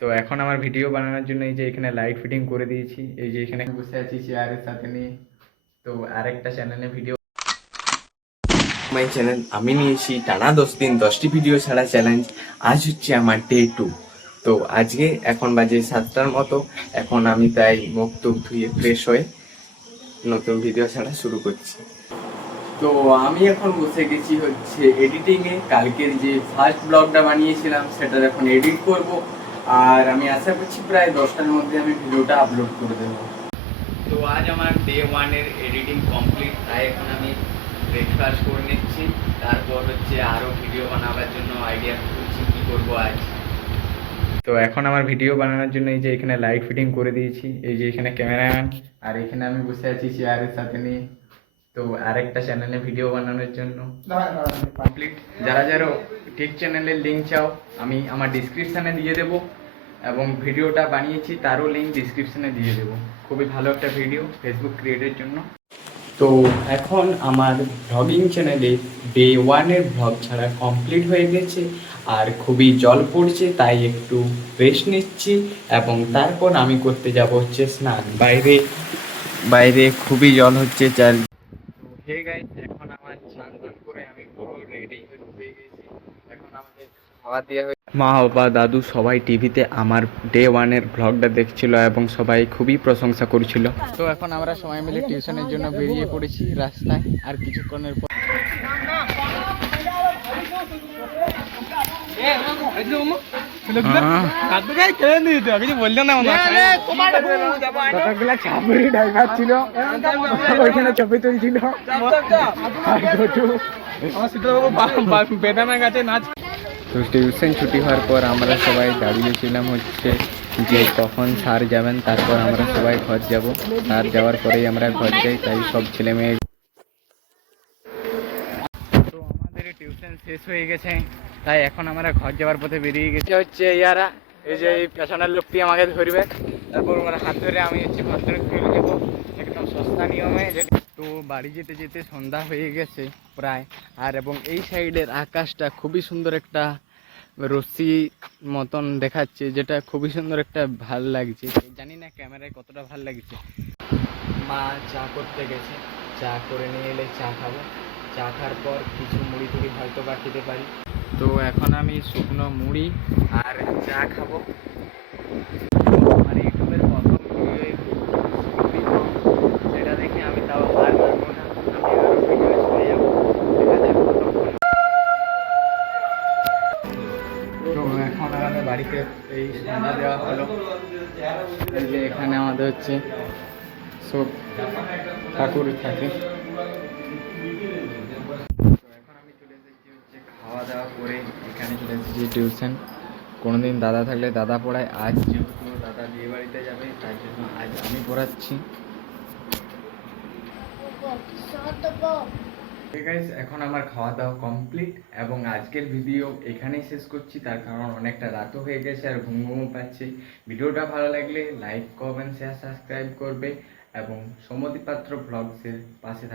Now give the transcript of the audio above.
তো এখন আমার ভিডিও বানানোর জন্য এই যে এখানে লাইট ফিটিং করে দিয়েছি, এই যে এখানে বসে আছি চেয়ারের সাথে নিয়ে। তো আরেকটা চ্যানেলে ভিডিও মাই চ্যানেল আমি নিয়েছি টানা 10 দিন 10টি ভিডিও ছাড়া চ্যালেঞ্জ। আজ হচ্ছে আমার ডে 2। তো আজকে এখন বাজে 7টার মতো। এখন আমি তাই মুখ টুক ধুয়ে ফ্রেশ হয়ে নতুন ভিডিও ছাড়া শুরু করছি। তো আমি এখন বসে গেছি হচ্ছে এডিটিংয়ে। কালকের যে ফার্স্ট ব্লগটা বানিয়েছিলাম সেটার এখন এডিট করব, আর আমি আশা করছি প্রায় 10টার মধ্যে আমি ভিডিওটা আপলোড করে দেবো। তো আজ আমার ডে 1-এর এডিটিং কমপ্লিট, তাই এখন আমি ব্রেকফাস্ট করে নিচ্ছি। তারপর হচ্ছে আরও ভিডিও বানাবার জন্য আইডিয়া করছি কী করবো আজ। তো এখন আমার ভিডিও বানানোর জন্য এই যে এখানে লাইট ফিটিং করে দিয়েছি, এই যে এখানে ক্যামেরাম্যান, আর এখানে আমি বসে আছি চেয়ারের সাথে নিয়ে। তো আরেকটা চ্যানেলে ভিডিও বানানোর জন্য কমপ্লিট। যারা যারা টেক চ্যানেলের লিঙ্ক চাও আমি আমার ডিসক্রিপশানে দিয়ে দেবো, এবং ভিডিওটা বানিয়েছি তারও লিঙ্ক ডিসক্রিপশানে দিয়ে দেবো। খুবই ভালো একটা ভিডিও ফেসবুক ক্রিয়েটের জন্য। তো এখন আমার ভ্লগিং চ্যানেলে ডে 1-এর ভ্লগ ছাড়া কমপ্লিট হয়ে গেছে, আর খুবই জল পড়ছে তাই একটু রেস্ট নিচ্ছি, এবং তারপর আমি করতে যাব হচ্ছে স্নান। বাইরে বাইরে খুবই জল হচ্ছে চার। তো হে গাইস, এখন আমার স্নান টান করে আমি পুরো রেডি হয়ে গেছি। এখন আমাদের খাওয়া দেওয়া হয়ে মা বাবা দাদু সবাই টিভিতে আমার ডে 1-এর ভ্লগটা দেখছিল এবং সবাই খুবই প্রশংসা করছিল। তো এখন আমরা সবাই মিলে টিউশনের জন্য বেরিয়ে পড়েছি রাস্তায়, আর কিছুক্ষণের পর কতগুলা ছাপড়ি ড্রাইভার ছিল, ওইখানে ছবি তুলছিল। বেদানা গাছে নাচ। তো টিউশন ছুটি হওয়ার পর আমরা সবাই দাঁড়িয়েছিলাম হচ্ছে যে কখন স্যার যাবেন, তারপর আমরা সবাই ঘর যাব। স্যার যাওয়ার পরেই আমরা ঘর যাই, তাই সব ছেলে মেয়ে। তো আমাদের টিউশন শেষ হয়ে গেছে, তাই এখন আমরা ঘর যাওয়ার পথে বেরিয়ে গেছি হচ্ছে ইয়ারা। এই যে এই পেছনের লোকটি আমাকে ধরবে, তারপর ওর হাত ধরে আমি হচ্ছে ভদ্রক চলে যাবো একদম সস্তা নিয়মে। তো বাড়ি যেতে যেতে সন্ধ্যা হয়ে গেছে প্রায়, আর এবং এই সাইডের আকাশটা খুবই সুন্দর একটা রশ্মি মতন দেখাচ্ছে, যেটা খুবই সুন্দর একটা ভাল লাগছে। জানি না ক্যামেরায় কতটা ভাল লাগছে। মা চা করতে গেছে, চা করে নিয়ে এলে চা খাবো। চা খাওয়ার পর কিছু মুড়ি টুড়ি হয়তো বা খেতে পারি। তো এখন আমি শুকনো মুড়ি আর চা খাবো। আমার ইউটিউবের প্রথম ভিডিও, সেটা দেখে আমি তাও হার মানবো না, আমি আরও ভিডিও চলে যাবো। দেখা যাক কতক্ষণ। তো এখন আমাদের বাড়িতে এই সন্ধ্যা দেওয়া হলো। এই যে এখানে আমাদের হচ্ছে সব ঠাকুর থাকে। তো এখন আমি চলে এসেছি হচ্ছে খাওয়া দাওয়া করে, এখানে চলে এসেছি টিউশন। কোনোদিন দাদা থাকলে দাদা পড়ায়, আজ যেহেতু দাদা বিয়ে বাড়িতে যাবে তাই জন্য আজ আমি পড়াচ্ছি। গাইস, এখন আমার খাওয়া দাওয়া কমপ্লিট, এবং আজকের ভিডিও এখানেই শেষ করছি, তার কারণ অনেকটা রাতও হয়ে গেছে আর ঘুম ঘুম পাচ্ছে। ভিডিওটা ভালো লাগলে লাইক কমেন্ট শেয়ার সাবস্ক্রাইব করবে, এবং সৌম্যদীপ পাত্র ব্লগসের পাশে থাকবে।